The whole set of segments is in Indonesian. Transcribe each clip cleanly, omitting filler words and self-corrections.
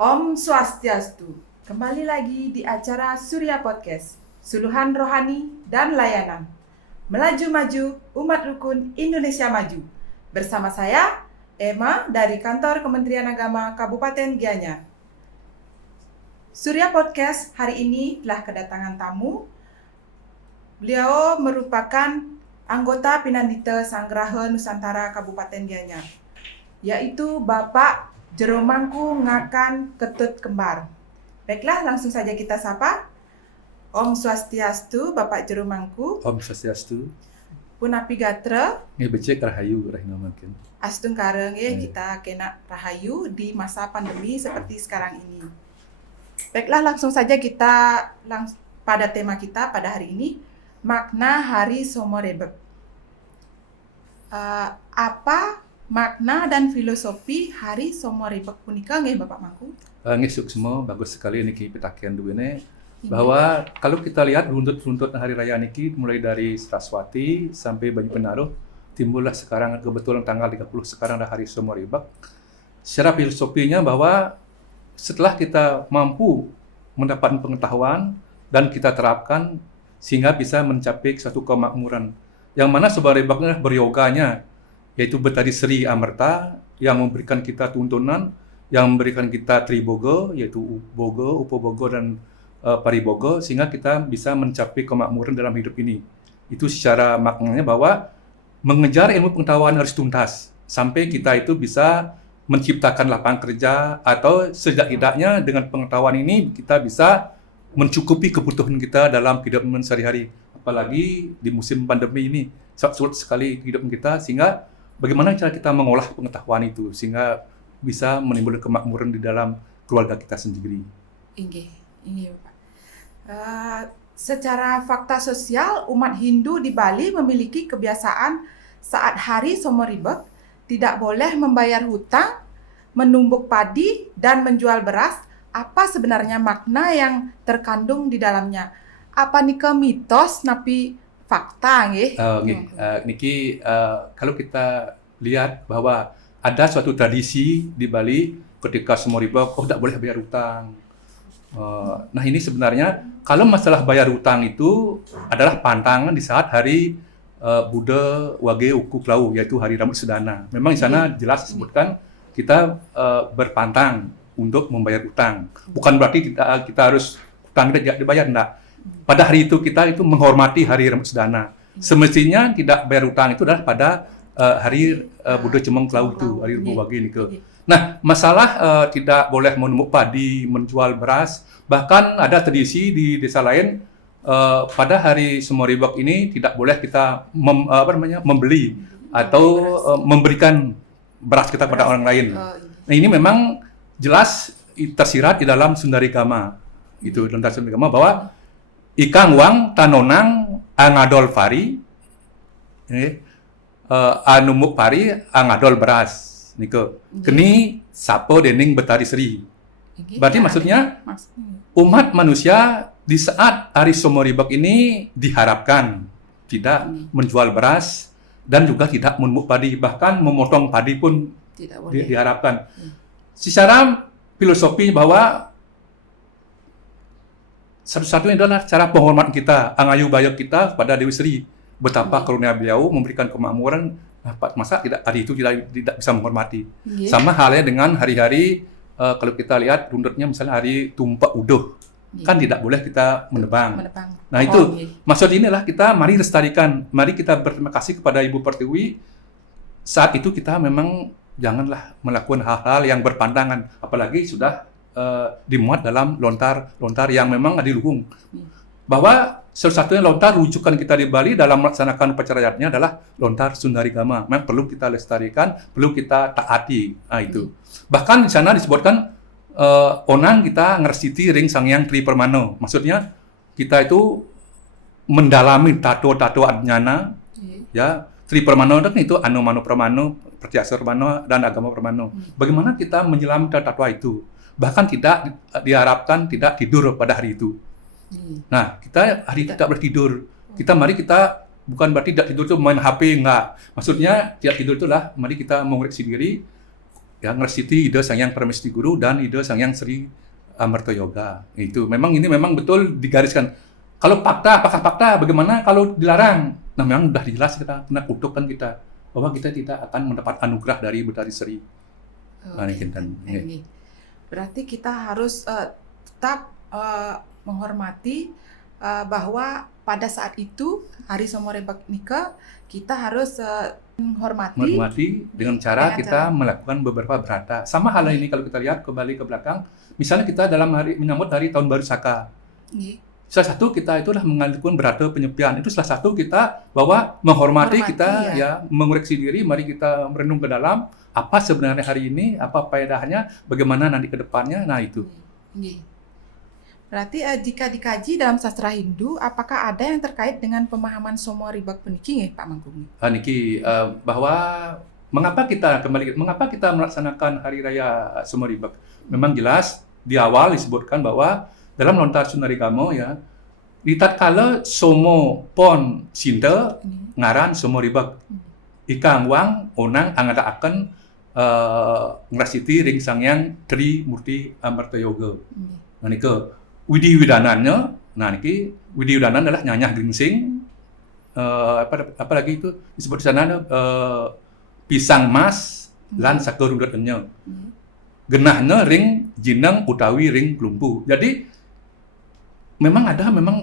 Om Swastiastu, kembali lagi di acara Surya Podcast, Suluhan Rohani dan Layanan. Melaju maju, umat rukun Indonesia maju. Bersama saya, Emma dari Kantor Kementerian Agama Kabupaten Gianyar. Surya Podcast hari ini telah kedatangan tamu. Beliau merupakan anggota Pinandita Sanggraha Nusantara Kabupaten Gianyar, yaitu Bapak Jeromangku Ngakan Ketut Kembar. Baiklah, langsung saja kita sapa. Om Swastiastu, Bapak Jeromangku. Om Swastiastu. Punapi gatra. Becek rahayu rahina makin. Astung kareng kita kena rahayu di masa pandemi seperti sekarang ini. Baiklah, langsung saja kita pada tema kita pada hari ini, makna Hari Somorebek. Apa makna dan filosofi Hari Somorebek punika nggih Bapak Mangku? Nggih suksma bagus sekali niki pitakian duwene bahwa kalau kita lihat runtut hari raya niki mulai dari Saraswati sampai Banyu Penaruh timbullah sekarang kebetulan tanggal 30 sekarang ada Hari Somorebek. Secara filosofinya bahwa setelah kita mampu mendapat pengetahuan dan kita terapkan sehingga bisa mencapai suatu kemakmuran yang mana Somorebeknya beryoganya, yaitu Betari Sri Amerta yang memberikan kita tuntunan, yang memberikan kita Tribogo, yaitu Bogo, Upobogo, dan Paribogo, sehingga kita bisa mencapai kemakmuran dalam hidup ini. Itu secara maknanya bahwa mengejar ilmu pengetahuan harus tuntas, sampai kita itu bisa menciptakan lapangan kerja, atau setidaknya dengan pengetahuan ini kita bisa mencukupi kebutuhan kita dalam kehidupan sehari-hari. Apalagi di musim pandemi ini, sulit sekali kehidupan kita, sehingga bagaimana cara kita mengolah pengetahuan itu sehingga bisa menimbulkan kemakmuran di dalam keluarga kita sendiri. Inggih Bapak. Secara fakta sosial, umat Hindu di Bali memiliki kebiasaan saat Hari Somorebek tidak boleh membayar hutang, menumbuk padi, dan menjual beras. Apa sebenarnya makna yang terkandung di dalamnya? Apa nika mitos napi fakta nggih? Niki kalau kita lihat bahwa ada suatu tradisi di Bali ketika Somorebek tidak boleh bayar hutang. Nah ini sebenarnya kalau masalah bayar hutang itu adalah pantangan di saat hari Buddha Wage Uku Klau, yaitu hari Rambut Sedana. Memang di sana jelas disebutkan kita berpantang untuk membayar hutang. Bukan berarti kita harus hutang kita tidak dibayar, enggak. Pada hari itu kita itu menghormati hari Rambut Sedana. Semestinya tidak bayar hutang itu adalah pada hari Buddha Cemong Klau itu, hari Rebo Wage nike. Nah, masalah tidak boleh menumbuk padi, menjual beras, bahkan ada tradisi di desa lain pada hari Somorebek ini tidak boleh kita membeli atau memberikan beras kita pada orang lain. Nah, ini memang jelas tersirat di dalam Sundarigama. Itu dalam Sundarigama bahwa ikang wang tanonang angadol pari, anumuk pari angadol beras. Niko. Keni sapo dening Betari Sri. Berarti maksudnya umat manusia di saat Hari Somorebek ini diharapkan tidak menjual beras dan juga tidak menumuk padi, bahkan memotong padi pun tidak boleh. Diharapkan. Secara filosofi bahwa satu-satunya adalah cara penghormatan kita, angayu bayok kita pada Dewi Sri. Betapa karunia beliau memberikan kemakmuran, masa hari itu tidak bisa menghormati. Sama halnya dengan hari-hari kalau kita lihat runtutnya misalnya hari Tumpak Uduh, kan tidak boleh kita menebang. Nah itu maksud inilah kita mari lestarikan, mari kita berterima kasih kepada Ibu Pertiwi. Saat itu kita memang janganlah melakukan hal-hal yang berpandangan, apalagi sudah dimuat dalam lontar yang memang adiluhung. Bahwa salah satunya lontar rujukan kita di Bali dalam melaksanakan upacara adatnya adalah lontar Sundarigama. Memang perlu kita lestarikan, perlu kita taati. Nah itu. Bahkan di sana disebutkan onang kita ngersiti ring Sangyang Tri Permano. Maksudnya kita itu mendalami tato-tato adnyana, ya. Tri Permano itu anu mano permano, pertiasa permano, dan agama permano. Bagaimana kita menyelami tato itu? Bahkan tidak diharapkan tidak tidur pada hari itu. Nah, kita hari itu tidak boleh tidur. Mari kita bukan berarti tidak tidur itu main HP, enggak. Maksudnya tidak tidur itulah mari kita mengoreksi diri ya ngresiti Ida Sangyang Paramesti Guru dan Ida Sangyang Sri Amarta Yoga. Itu memang ini memang betul digariskan. Kalau fakta, apakah fakta? Bagaimana kalau dilarang? Nah, memang sudah jelas kita kena kutukan kita bahwa kita tidak akan mendapat anugerah dari Betari Sri. Berarti kita harus tetap menghormati bahwa pada saat itu Hari Somorebek Nika kita harus menghormati dengan cara kita melakukan beberapa berata. Sama halnya ini kalau kita lihat kembali ke belakang, misalnya kita dalam hari menyambut hari Tahun Baru Saka. Salah satu kita itulah melakukan berata penyepian. Itu salah satu kita bahwa menghormati kita ya mengoreksi diri, mari kita merenung ke dalam apa sebenarnya hari ini, apa faedahnya, bagaimana nanti ke depannya. Nah itu. Berarti jika dikaji dalam sastra Hindu, apakah ada yang terkait dengan pemahaman Somorebek puniki Pak Mangkung? Niki bahwa mengapa kita melaksanakan Hari Raya Somorebek? Memang jelas di awal disebutkan bahwa dalam lontar Sunarigamo ya, di tatkala Somo Pon Sinta ngaran Somorebek ikang wang onang angadaaken ngrasiti ring Sangyang Tri Murti Amarta Yoga. Niki Widi Widananya, nah niki Widi Widanan adalah nyanyah gringsing, apa lagi itu disebut di sana pisang mas lan sakerudetnya, genahnya ring jinang utawi ring kelumpu. Jadi memang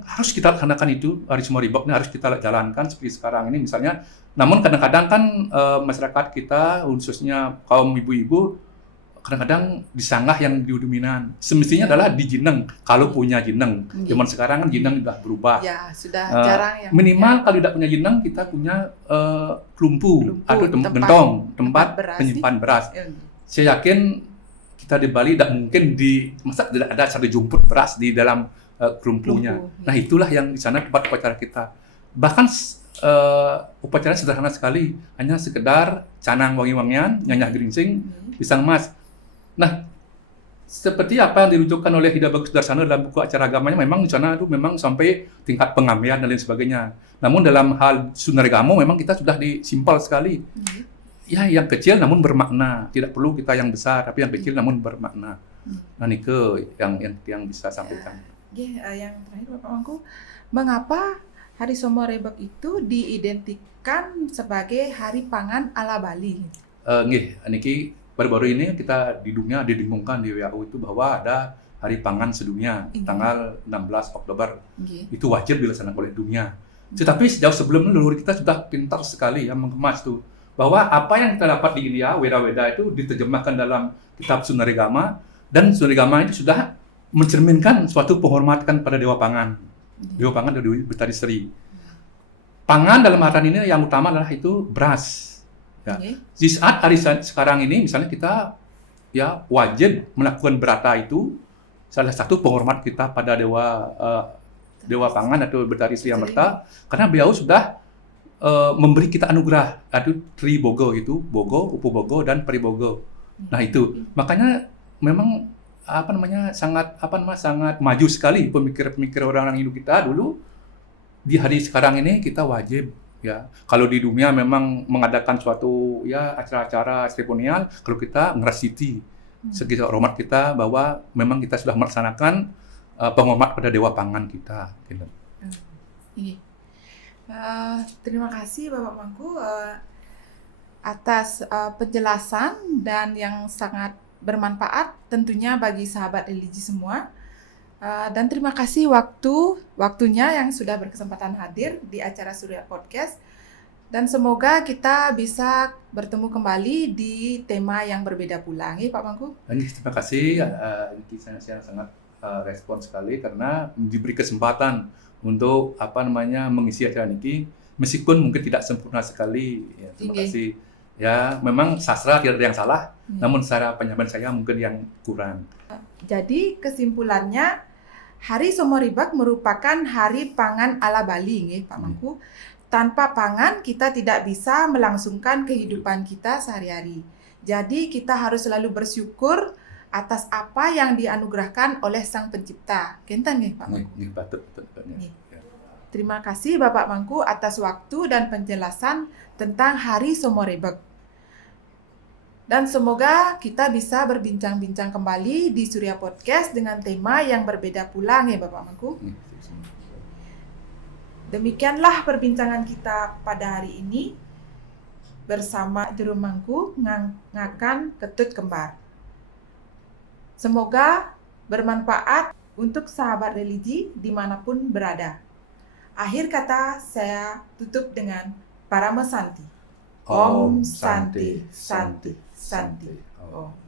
harus kita laksanakan itu Hari Somorebek ini harus kita jalankan seperti sekarang ini misalnya. Namun kadang-kadang kan masyarakat kita khususnya kaum ibu-ibu kadang-kadang disanggah yang dominan. Semestinya adalah di jeneng, kalau punya jeneng. Zaman sekarang kan jeneng sudah berubah. Ya, sudah jarang yang minimal kalau tidak punya jeneng, kita punya kelumpu atau tempat penyimpan beras. Saya yakin kita di Bali tidak mungkin tidak ada satu jumput beras di dalam kelumpunya. Nah, itulah yang di sana tempat upacara kita. Bahkan upacara sederhana sekali, hanya sekedar canang wangi-wangian, nyanyah geringsing, pisang mas. Nah, seperti apa yang dirujukan oleh Ida Bagus Darsana dalam buku acara agamanya, memang di sana itu memang sampai tingkat pengambaian dan lain sebagainya. Namun dalam hal Sunarigamo memang kita sudah disimpel sekali. Ya, yang kecil namun bermakna. Tidak perlu kita yang besar, tapi yang kecil namun bermakna. Nah, ini yang bisa sampaikan. Yang terakhir Bapak Mangku, mengapa Hari Somorebek itu diidentikan sebagai Hari Pangan ala Bali? Niki baru-baru ini kita di dunia didengungkan di WHO itu bahwa ada Hari Pangan Sedunia tanggal 16 Oktober. Itu wajib dilaksanakan oleh dunia. Tetapi sejauh sebelum leluhur kita sudah pintar sekali yang mengemas itu bahwa apa yang kita dapat di India, Weda-Weda itu diterjemahkan dalam kitab Sunarigama, dan Sunarigama itu sudah mencerminkan suatu penghormatan pada Dewa Pangan. Dewa Pangan dari Betari Sri. Pangan dalam artian ini yang utama adalah itu beras. Ya. Di saat hari sekarang ini misalnya kita ya wajib melakukan berata itu, salah satu penghormat kita pada Dewa Pangan atau Betari Sri Amarta, karena beliau sudah memberi kita anugerah itu Tri Bogo itu Bogo, Upu-Bogo dan Paribogo. Nah itu makanya memang sangat maju sekali pemikir-pemikir orang-orang Hindu kita dulu. Di hari sekarang ini kita wajib ya. Kalau di dunia memang mengadakan suatu ya acara-acara seremonial, kalau kita ngerasiti segi hormat kita bahwa memang kita sudah melaksanakan penghormat pada Dewa Pangan kita. Gitu. Terima kasih Bapak Mangku atas penjelasan dan yang sangat bermanfaat tentunya bagi sahabat religi semua. Dan terima kasih waktunya yang sudah berkesempatan hadir di acara Surya Podcast. Dan semoga kita bisa bertemu kembali di tema yang berbeda pula. Pak Mangku. Terima kasih. Saya sangat respon sekali karena diberi kesempatan untuk mengisi acara ini meskipun mungkin tidak sempurna sekali. Ya, terima kasih. Ya, memang sastra tidak ada yang salah, namun secara penyampaian saya mungkin yang kurang. Jadi kesimpulannya, Hari Somorebek merupakan hari pangan ala Bali, Pak Mangku. Tanpa pangan kita tidak bisa melangsungkan kehidupan kita sehari-hari. Jadi kita harus selalu bersyukur atas apa yang dianugerahkan oleh Sang Pencipta. Kenten nggih, Pak Mangku? Betul. Terima kasih Bapak Mangku atas waktu dan penjelasan tentang Hari Somorebek. Dan semoga kita bisa berbincang-bincang kembali di Surya Podcast dengan tema yang berbeda pula ya Bapak Mangku. Demikianlah perbincangan kita pada hari ini bersama Juru Mangku ngakan ketut kembar. Semoga bermanfaat untuk sahabat religi dimanapun berada. Akhir kata saya tutup dengan Parama Santi. Om Santi, Santi, Santi. Oh.